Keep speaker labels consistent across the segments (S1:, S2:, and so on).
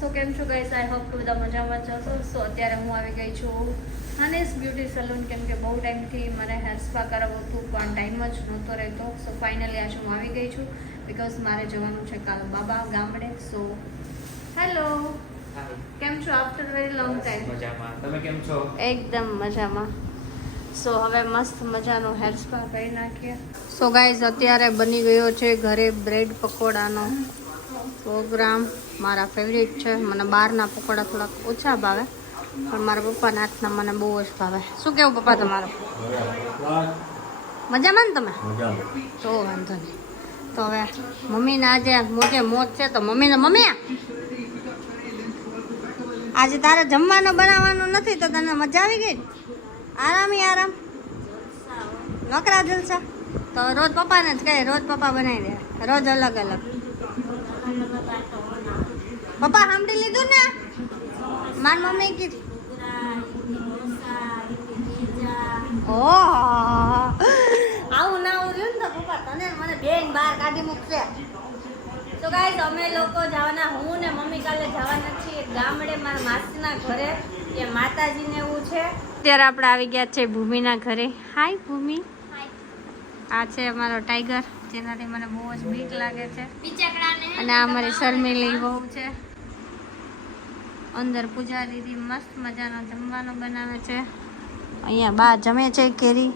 S1: સો કેમ છો guys I hope કે બધા મજામાં જશો સો અત્યારે હું આવી ગઈ છું હનેસ બ્યુટી સલૂન કેમ કે બહુ ટાઈમથી મને હેર સ્પા કરાવવું હતું પણ ટાઈમ જ નહોતો રહેતો. સો ફાઇનલી આજે હું આવી ગઈ છું બિકોઝ મારે જવાનું છે કાલ બાબા ગામડે સો હેલો કેમ છો આફ્ટર વેરી લોંગ ટાઈમ
S2: મજામાં. તમે કેમ છો?
S1: એકદમ મજામાં. સો હવે મસ્ત મજાનો હેર સ્પા કરી નાખીએ. સો ગાઈઝ અત્યારે બની ગયો છે ઘરે બ્રેડ પકોડાનો પ્રોગ્રામ મારા ફેવરેટ છે. મને બહારના પકોડા થોડાક ઓછા ભાવે, પણ મારા પપ્પાના હાથના મને બહુ જ ભાવે. શું કેવું પપ્પા તમારું? મજામાં ને તમે? તો વાંધો નહીં. તો હવે મમ્મીને આજે મોજે મોજ છે, તો મમ્મીને મમ્મી? આજે તારે જમવાનું બનાવવાનું નથી, તો તને મજા આવી ગઈ? આરામ આરામ. નોકરા જલસા. તો રોજ પપ્પાને જ કહે, રોજ પપ્પા બનાવી દે. રોજ અલગ અલગ. પપ્પા સાંભળી લીધું ને? માર મમ્મી કીધું આવું ના આવું રહ્યું ને પપ્પા તને મને બેન બહાર કાઢી મૂકશે. તો ગાઈસ અમે લોકો જવાના હું ને મમ્મી કાલે જવાના છીએ ગામડે મારા માસીના ઘરે એ માતાજીને એવું છે. અત્યારે આપણે આવી ગયા છે ભૂમિના ઘરે. હાય ભૂમિ. આ છે અમારો ટાઈગર જેનાથી મને બહુ જ બીક લાગે છે. અને આ મારી શર્મિલી બહુ છે. અંદર પૂજા દીદી મસ્ત મજાનો જમવાનો બનાવે છે. અહીંયા બા જમે છે કેરી.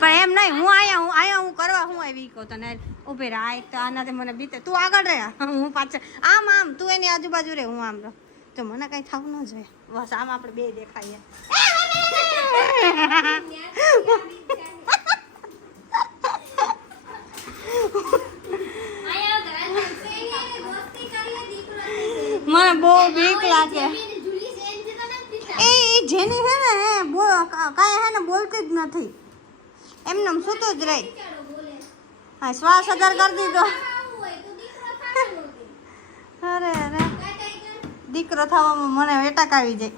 S1: પણ એમ નહીં હું અહીંયા હું અહીંયા હું કરવા હું આવી કહું તને ઉભે રહે. આ એક તો આનાથી મને બીતે. તું આગળ રહે. હું પાછળ. આમ આમ તું એની આજુબાજુ રહે હું આમ રહું. તો મને કઈ થવું ન જોઈએ. બસ આમ આપણે બે દેખાઈએ. બીક લાગે એ જેની હે ને કાંઈ હે ને બોલતી જ નથી. એમને સૂતો જ રહી. હા શ્વાસ અગર કરી દીધો. અરે અરે. દીકરો થવામાં મને વેટાક આવી જાય.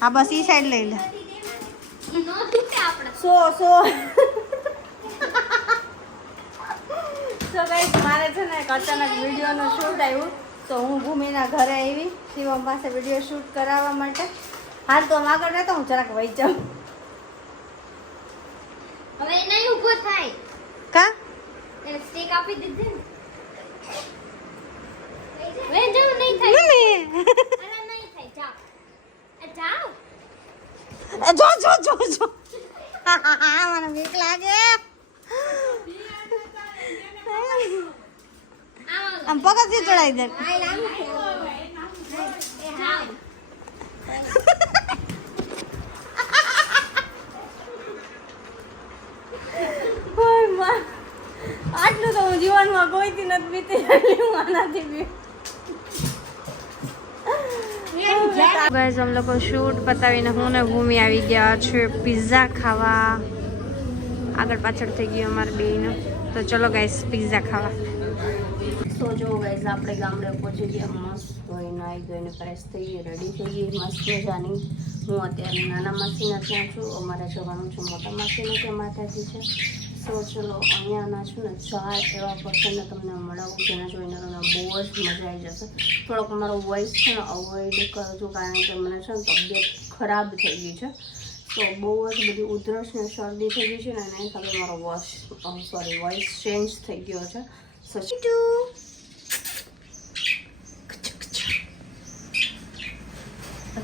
S1: હા બસ ઈ સાઈડ લઈ લે. સો સો. સો ગાઈસ મારે છે ને એક અચાનક વિડીયોનો શૂટ આવ્યું. તો હું ભૂમિના ઘરે આવી શિવમ પાસે વીડિયો શૂટ કરાવવા માટે. હાલ તો આમ આગળ રહેતો હું જરાક વહી જાઉં.
S3: હવે નહીં ઊભો થાય.
S1: કા?
S3: સ્ટેક આપી દીધી ને. વે જાવ નહીં થાય.
S1: મમ્મી!
S3: અરે નહીં થાય જાવ જાવ
S1: જો જો જો જો. મને બીક લાગે. આમ પગથિયું ચડાવી દે.
S3: આઈ લાવ એ જાવ
S1: ઓયમાં. આટલું તો હું જીવનમાં કોઈથી નથી બીતી એટલી હું આનાથી બી. ગાઈઝ हम લોકો શૂટ પતાવીને હું ને ભૂમિ આવી ગયા છે પિઝા ખાવા. આગળ પાછળ થઈ ગયું અમારે બેયનું. તો ચલો ગાઈઝ પિઝા ખાવા. તો જો ગાઈઝ આપણે ગામડે પહોંચી ગયા, મસ્ત ધોઈ આવી ધોઈને ફ્રેશ થઈ રેડી થઈ ગઈ, મસ્ત મજાની. હું અત્યારે નાના માસીના ત્યાં છું, અમારે જવાનું છે મોટા માસીને ત્યાં માતાજી છે. સો ચલો અહીંયાના છું ને ચાર એવા પર્સનને તમને મળાવું જેના જોઈને તમને બહુ જ મજા આવી જશે. થોડોક મારો વોઇસ છે ને અવોઇડ કરજો, કારણ કે મને છે ને તબિયત ખરાબ થઈ ગઈ છે. તો બહુ જ બધી ઉધરસ ને શરદી થઈ ગઈ છે ને, એના હિસાબે મારો વોશ સોરી વોઇસ ચેન્જ થઈ ગયો છે. સો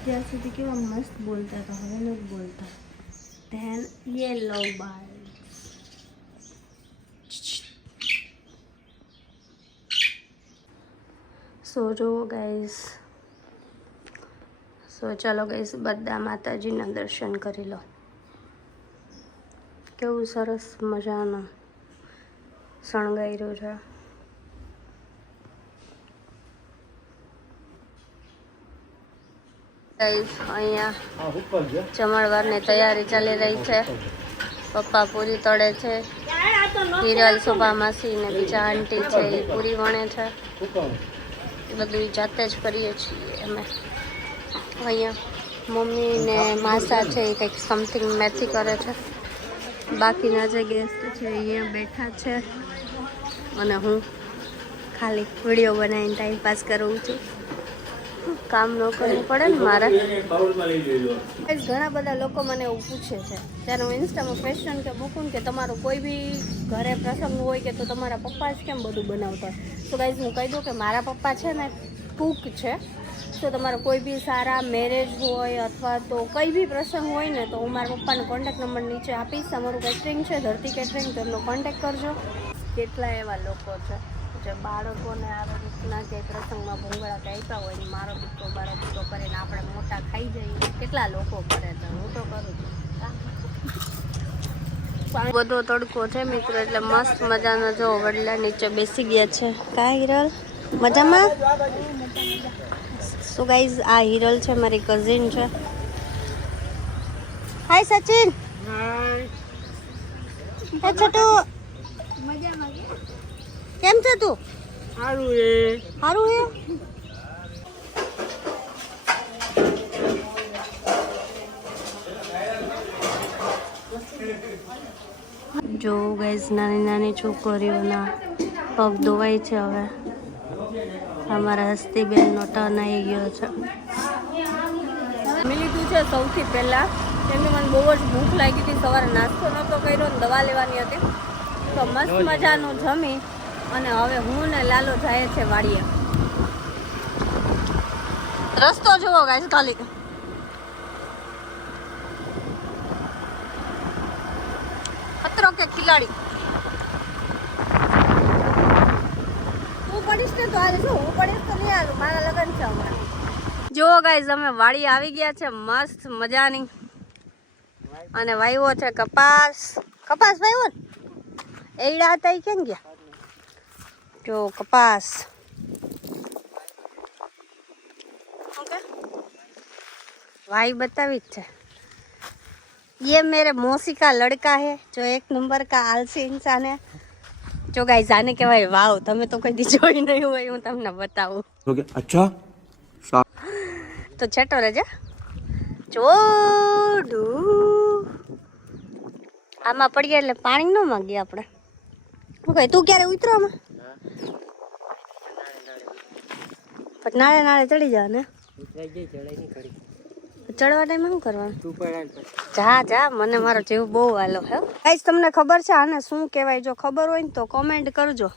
S1: અત્યાર સુધી કેવા મસ્ત બોલતા હતા હવે નથી બોલતા. ધેન યેલો બાર્ડ સો જુઓ ગાઈઝ સો ચાલો ગાઈઝ બધા માતાજીના દર્શન કરી લો. કેવું સરસ મજાનું શણગાર્યું છે. અહીંયા. જમણવારની તૈયારી ચાલી રહી છે. પપ્પા પૂરી તળે છે. હિરલ શોભા માસી ને બીજા આંટી છે એ પૂરી વણે છે. એ બધું જાતે જ કરીએ છીએ અમે. અહીંયા મમ્મી ને માસા છે એ કંઈક સમથિંગ મેથી કરે છે. બાકીના જે ગેસ્ટ છે અહીંયા બેઠા છે. અને હું ખાલી વીડિયો બનાવીને ટાઈમ પાસ કરવું છું. કામ ન કરવું પડે ને મારે. ઘણા બધા લોકો મને એવું પૂછે છે. ત્યારે હું ઇન્સ્ટામાં ક્વેશ્ચન કે મૂકું કે તમારું કોઈ બી ઘરે પ્રસંગ હોય કે તો તમારા પપ્પા જ કેમ બધું બનાવતા? તો ગાઈઝ હું કહી દઉં કે મારા પપ્પા છે ને કુક છે. તો તમારો કોઈ બી સારા મેરેજ હોય અથવા તો કંઈ બી પ્રસંગ હોય ને તો હું મારા પપ્પાનો કોન્ટેક નંબર નીચે આપીશ. અમારું કેટરિંગ છે, ધરતી કેટરિંગ તો એમનો કોન્ટેક્ટ કરજો. કેટલા એવા લોકો છે. જે બાળકોને આવી રીતના જે પ્રસંગમાં ભૂંગળા કે હોય ને મારો દીકરો મારો દીકરો કરીને આપણે મોટા ખાઈ જઈએ. કેટલા લોકો કરે તો હું તો કરું છું. બધો તડકો છે મિત્રો એટલે મસ્ત મજાનો જો વડલા નીચે બેસી ગયા છે. કા હિરલ? મજામાં? સો ગાઈઝ આ હિરલ છે મારી કઝિન છે. હાય સચિન હે છોટુ કેમ છે તું?
S2: સારું એ
S1: સારું એ જો ગઈ નાની નાની છોકરીઓના પગ ધોવાય છે હવે. અમારા હસ્તીબેનનો ટર્ન આવી ગયો છે. મેં લીધું છે સૌથી પહેલાં. કેમ કે મને બહુ જ ભૂખ લાગી હતી. સવારે નાસ્તો નહોતો કર્યો ને દવા લેવાની હતી. તો મસ્ત મજાનું જમી. અને હવે હું ને લાલો જાય છે વાડીએ. રસ્તો જુઓ ગાઈસ ખાલી. ખતરો કે ખિલાડી. હું પડીશ ને તો આજે શું? હું પડીશ તો નહીં હાલું મારા લગન છે હમણાં જુઓ ગાઈઝ અમે વાડી આવી ગયા છે. મસ્ત મજાની. અને વાવ્યો છે કપાસ. કપાસ વાયવો ને? એડા હતા એ કેમ ગયા? જો કપાસ ઓકે भाई बतावी છે ये मेरे मौसी का लड़का है जो एक नंबर का आलसी इंसान है जो गाइस आने के भाई वाव તમે તો કોઈ દી જોઈ નહીં હોય હું તમને બતાવું
S4: हो गया अच्छा
S1: તો છેટો રહેજે ચોડુ આમાં પડી ગયા એટલે પાણી ન માંગીએ આપણે હું કહે તું ક્યારે ઉતરો આમાં પણ નાળે નાળે ચડી જાવ ને. ચડવા ટાઈમે શું કરવાનું? જા જા મને મારો જીવ બહુ વાલો હે. ગાઈસ તમને ખબર છે આને શું કહેવાય? જો ખબર હોય ને તો કોમેન્ટ કરજો.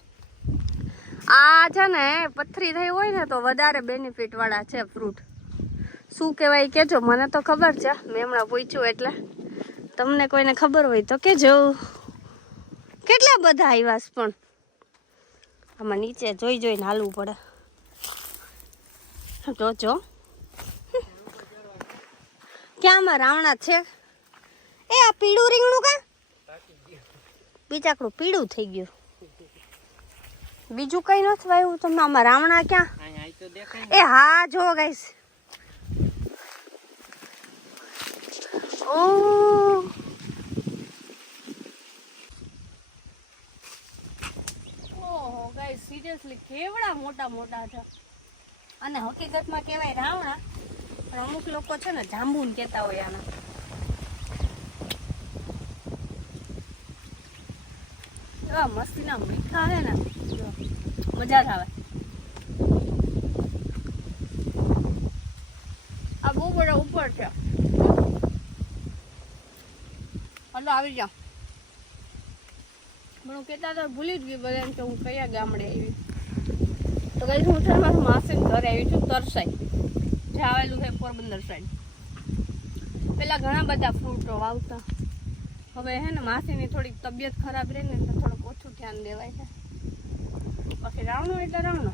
S1: આ છે ને પથરી થઈ હોય ને તો વધારે બેનિફિટ વાળા છે ફ્રૂટ શું કહેવાય કેજો મને તો ખબર છે. મેં હમણાં પૂછ્યું એટલે. તમને કોઈને ખબર હોય તો કેજો કેટલા બધા આવ્યા પણ? આમાં નીચે જોઈ જોઈને હાલવું પડે. જો જો. ક્યાં આમાં રાવણા છે? એ આ પીળું રીંગણું કા? બીજાકડું પીળું થઈ ગયું. બીજું કઈ નથી વાવ્યું તમને? આમાં રાવણા ક્યાં? એ હા, જો ગાઈસ. ઓ. ગાઈસ સિરિયસલી કેવડા મોટા મોટા છે. અને હકીકતમાં કહેવાય રાવણા, પણ અમુક લોકો છે ને જાંબુન કહેતા હોય આના. એવા મસ્તીના મીઠા આવે ને. મજા જ આવે. આ બહુ બધા ઉપર છે. હલો, આવી જાઓ. હું કહેતા તો ભૂલી જ ગઈ બધા કે હું કયા ગામડે આવી. તો કઈ હું છે મારું માસીને ઘરે આવી છું તરસાઈ. જે આવેલું છે પોરબંદર સાઈડ પેલા ઘણા બધા ફ્રૂટો વાવતા. હવે હે ને માસીની થોડીક તબિયત ખરાબ રહે ને તો થોડુંક ઓછું ધ્યાન દેવાય છે. બાકી રાવણો એટલે રાવણો.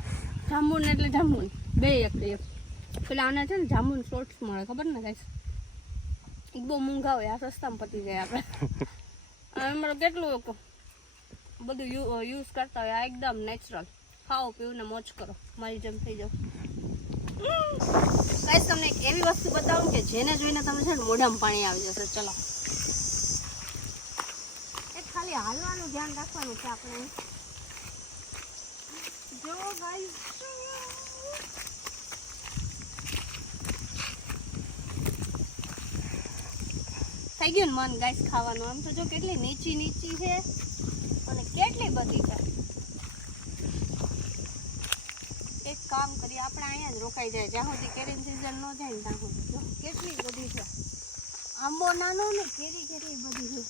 S1: જાંબુન એટલે જાંબુન. બે એક એક. પેલા આના છે ને જાંબુન શોર્ટ્સ મળે ખબર ને કઈ બહુ મોંઘા હોય આ સસ્તામાં પતી જાય આપણે. કેટલું બધું યુઝ કરતા હોય, આ એકદમ નેચરલ ખાઓ પીવું ને મોજ કરો. મારી જેમ થઈ જાઓ. કઈ તમને એક એવી વસ્તુ બતાવું કે જેને જોઈને તમે છે ને મોઢામાં પાણી આવી જશે. ચલો. એ ખાલી હાલવાનું ધ્યાન રાખવાનું છે આપણે. જો ગાઈસ થઈ ગયું ને મન ગાઈસ ખાવાનું. આમ તો જો કેટલી નીચી નીચી છે. અને કેટલી બધી છે? એક કામ કરીએ, આપણે અહીંયા જ રોકાઈ જાય. જ્યાં સુધી કેરી સીઝન ન જાય ત્યાં સુધી. જો, કેટલી બધી છે. આંબો નાનો ને કેરી કેટલી બધી છે.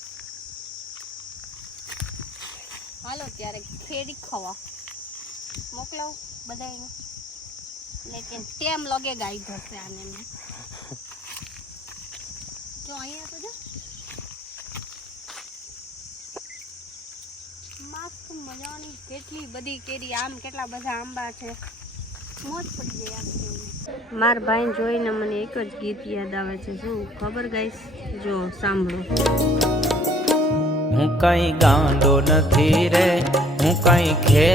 S1: હાલો, ત્યારે ફેરી ખવા. મોકલાવ બધાને લેકિન ટેમ લગે ગાય ધરશે આને જો, અહીંયા તો જો. મસ્ત મજાની કેટલી બધી કેરી આમ કેટલા બધા આંબા છે. મોજ પડી જાય માર ભાઈ જોઈને મને એક જ ગીત યાદ આવે છે. શું ખબર ગાઈશ જો સાંભળો.
S4: હું કઈ ગાંડો નથી રે હું કઈ ખે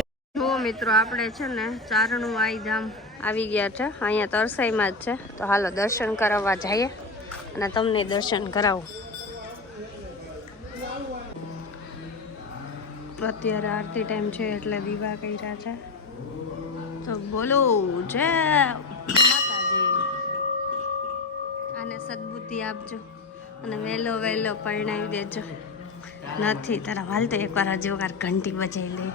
S1: મિત્રો આપણે છે ને ચારણું આઈ ધામ આવી ગયા છે. અહીંયા તરસાઈમાં જ છે. તો હાલો દર્શન કરાવવા જઈએ અને તમને દર્શન કરાવું. અત્યારે આરતી ટાઈમ છે એટલે દીવા કર્યા છે. તો બોલો જય માતાજી. આને સદબુદ્ધિ આપજો અને વહેલો વહેલો પરણાવી દેજો. નથી તારા હાલ તો એકવાર હજુ વાર ઘંટી બજાવી લે.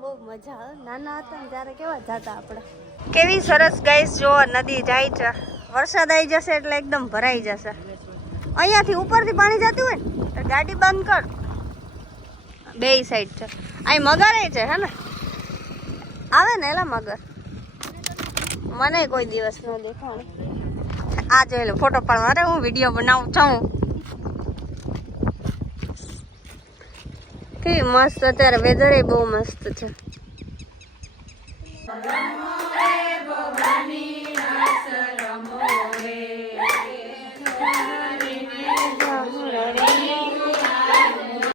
S1: બહુ મજા આવે. નાના હતા ને ત્યારે કેવા જતા આપણે? કેવી સરસ ગાઈસ જો નદી જાય છે. વરસાદ આવી જશે એટલે એકદમ ભરાઈ જશે. અહીંયાથી ઉપરથી પાણી જતું હોય તો ગાડી બંધ કર. બે સાઈડ છે. અહીં મગર છે, હે ને? આવે ને એલા મગર. મને કોઈ દિવસ ન દેખાણ આ જોઈ લો ફોટો પાડવા. અરે હું વીડિયો બનાવું છું. કેવી મસ્ત અત્યારે વેધર બહુ મસ્ત છે.